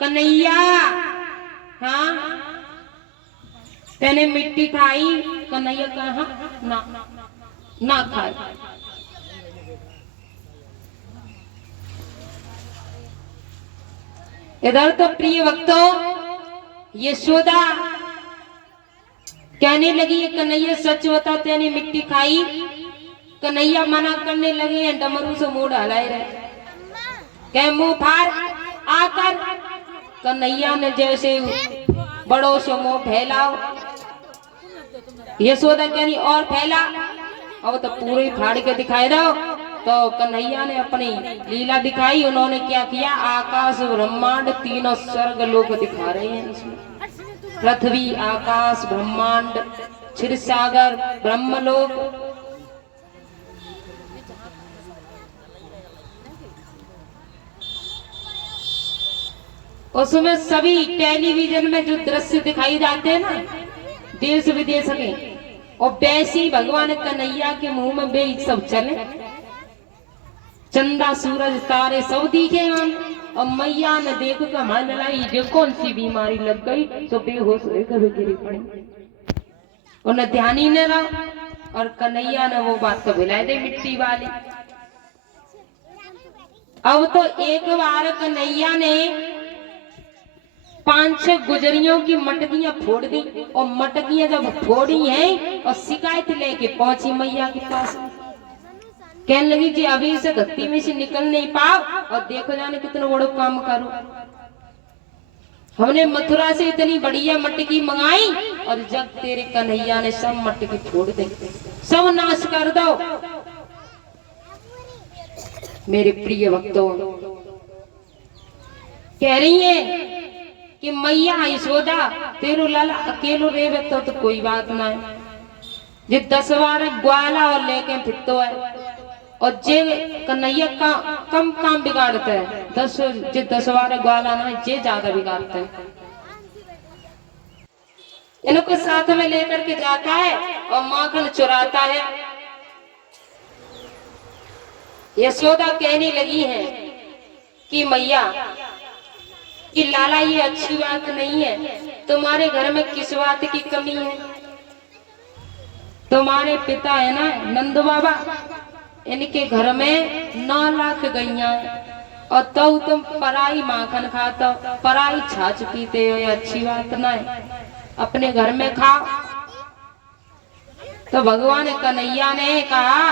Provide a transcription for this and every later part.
कन्हैया हाँ तेने मिट्टी खाई? कन्हैया कहा ना ना खाई। इधर तो प्रिय भक्तों यशोदा कहने लगी कन्हैया सच बता तेने मिट्टी खाई? कन्हैया मना करने लगे, डमरू से मुंह ढालाए रहे, कह मुंह फाड़ आकर। कन्हैया ने जैसे बड़ों से मुंह फैलाओ, यशोदा कहनी और फैला, अब तो पूरे फाड़ के दिखाई दो। तो कन्हैया ने अपनी लीला दिखाई। उन्होंने क्या किया, आकाश ब्रह्मांड तीनों स्वर्ग लोक दिखा रहे हैं इसमें। पृथ्वी, आकाश, ब्रह्मांड, क्षीर सागर, ब्रह्मलोक। उसमें सभी टेलीविजन में जो दृश्य दिखाई जाते हैं ना देश विदेश के, और वैसे ही भगवान कन्हैया के मुंह में वे सब चले। चंदा सूरज तारे सब दिखे हम। और मैया ने देख कर मान लाई जो कौन सी बीमारी लग गई, तो बेहोश होकर गिरी पड़ी। उन्हें ध्यान ही न रहा। और कन्हैया ने वो बात को भुला दे मिट्टी वाली। अब तो एक बार कन्हैया ने 5-6 गुजरियों की मटकियां फोड़ दी। और मटकियां जब फोड़ी हैं और शिकायत लेके पहुंची मैया के पास, कहने लगी कि अभी से धरती में से निकल नहीं पाओ, और देखो जाने कितना बड़ा काम करो। हमने मथुरा से इतनी बढ़िया मटकी मंगाई, और जब तेरे कन्हैया ने सब मटकी फोड़ दी, सब नाश कर दो। मेरे प्रिय भक्तों कह रही है कि मैया यशोदा तेरो लाला अकेलो रेवे तो कोई बात ना है, जे 10-12 ग्वाला और लेके फिरतो है। और जे कन्हैया का कम काम बिगाड़ता है, 10-12 ग्वाला ना जे ज्यादा बिगाड़ता है। इनको साथ में लेकर के जाता है और माखन चुराता है। यशोदा कहने लगी है कि मैया कि लाला ये अच्छी बात नहीं है, तुम्हारे घर में किस बात की कमी है? तुम्हारे पिता है ना नंद बाबा, इनके घर में 9 लाख गैया, और तो तुम पराई माखन खाते हो, पराई छाछ पीते हो, ये अच्छी बात ना है, अपने घर में खाओ। तो भगवान कन्हैया ने कहा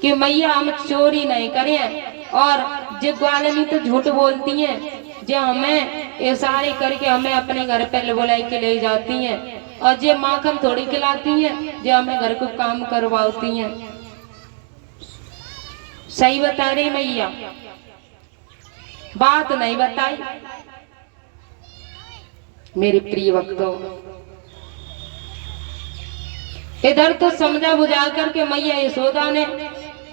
कि मैया हम चोरी नहीं करें, और जो ग्वालनी तो झूठ बोलती हैं, जो हमें इशारे करके हमें अपने घर पे बुलाई के ले जाती हैं, और जो माखन थोड़ी खिलाती हैं, जो हमें घर को काम करवाती हैं। सही बता रही मैया, बात नहीं बताई। मेरे प्रिय भक्तों इधर तो समझा बुझा करके मैया यशोदा ने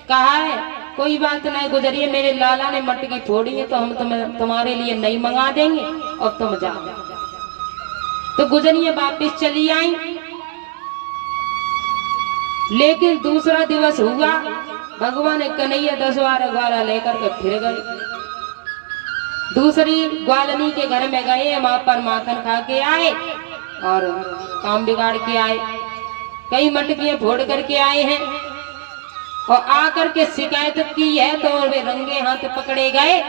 कहा है कोई बात नहीं गुजरिए, मेरे लाला ने मटकी फोड़ी है तो हम तुम्हारे लिए नहीं मंगा देंगे, और तुम जाओ। तो गुजरिए वापिस चली आई। लेकिन दूसरा दिवस हुआ, भगवान कन्हैया 10-12 ग्वाला लेकर के फिर गए। दूसरी ग्वालनी के घर में गए, वहां पर माखन खा के आए और काम बिगाड़ के आए, कई मटकियां फोड़ करके आए हैं, और आकर के शिकायत की है तो वे रंगे हाथ पकड़े गए।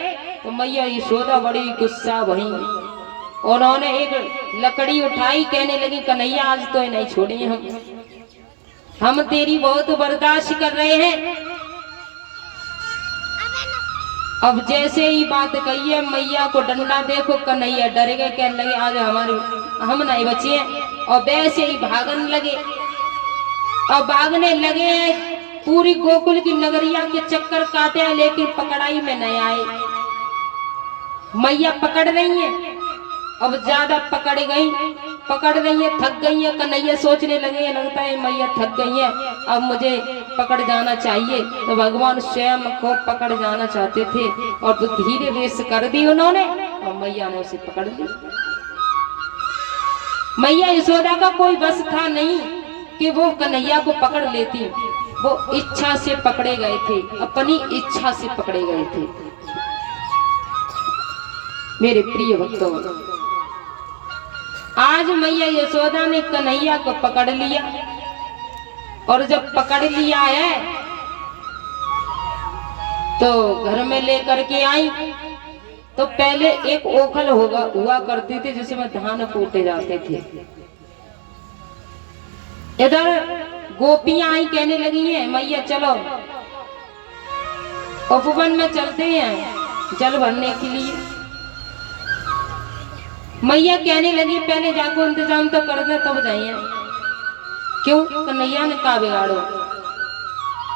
तो मैया यशोदा बड़ी गुस्सा भई, उन्होंने एक लकड़ी उठाई, कहने लगी कन्हैया आज तो नहीं छोड़े हम तेरी बहुत बर्दाश्त कर रहे हैं। अब जैसे ही बात कही है मैया को डंडा देखो, कन्हैया डर गए, कहने लगे आज हम नहीं बचे, और वैसे ही भागने लगे। और भागने लगे, पूरी गोकुल की नगरिया के चक्कर काटे हैं, लेकिन पकड़ाई में नहीं आए। मैया पकड़ रही है, अब ज्यादा पकड़ रही है, थक गई है। कन्हैया सोचने लगे लगता है मैया थक गई है, अब मुझे पकड़ जाना चाहिए। तो भगवान स्वयं को पकड़ जाना चाहते थे, और तो धीरे रेस कर दी उन्होंने, और मैया ने उसे पकड़ ली। मैया यशोदा का कोई बस था नहीं कि वो कन्हैया को पकड़ लेती, वो इच्छा से पकड़े गए थे, अपनी इच्छा से पकड़े गए थे। मेरे प्रिय भक्तों, आज मैया यशोदा ने कन्हैया को पकड़ लिया, और जब पकड़ लिया है तो घर में लेकर के आई। तो पहले एक ओखल हुआ करती थी जिसमें धान कूटे जाते थे। इधर गोपियां आई, कहने लगी हैं मैया चलो उपवन में चलते हैं जल भरने के लिए। मैया कहने लगी पहले जाको इंतजाम तो कर दे तब जाइए। क्यों? कन्हैया ने कहा बिगाड़ो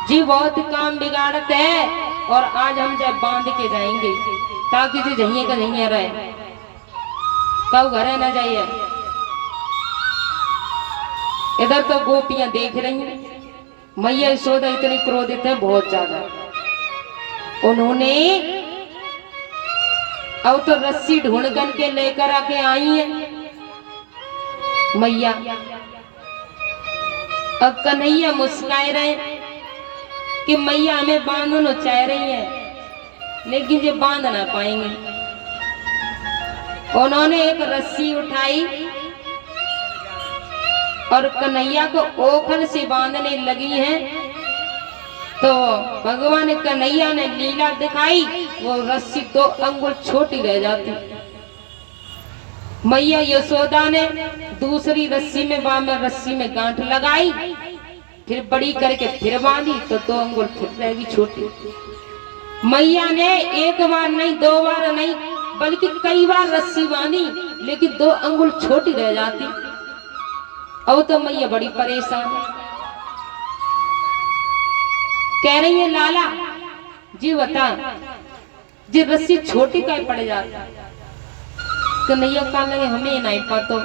जी, बहुत काम बिगाड़ते है, और आज हम जब बांध के जाएंगे ताकि जी जहिए का जहिए रहे, कब घरे न जाइए। इधर तो गोपियां देख रही हैं, मैया यशोदा इतनी क्रोधित है बहुत ज्यादा। उन्होंने अब तो रस्सी ढूंढ करके लेकर आके आई है मैया। अब कन्हैया मुस्काए रहे कि मैया हमें बांधना चाह रही है, लेकिन ये बांध ना पाएंगे। उन्होंने एक रस्सी उठाई और कन्हैया को ओखल से बांधने लगी है। तो भगवान कन्हैया ने लीला दिखाई, वो रस्सी 2 अंगुल छोटी रह जाती। मैया यशोदा ने दूसरी रस्सी में गांठ लगाई, फिर बड़ी करके फिर बांधी तो 2 अंगुल फिर रहेगी छोटी। मैया ने एक बार नहीं 2 बार नहीं बल्कि कई बार रस्सी बांधी, लेकिन 2 अंगुल छोटी रह जाती। अब तो मैया बड़ी परेशान, कह रही है लाला जी बता जी रस्सी छोटी का पड़ जाती। कन्हैया कहने लगे हमें नहीं पता।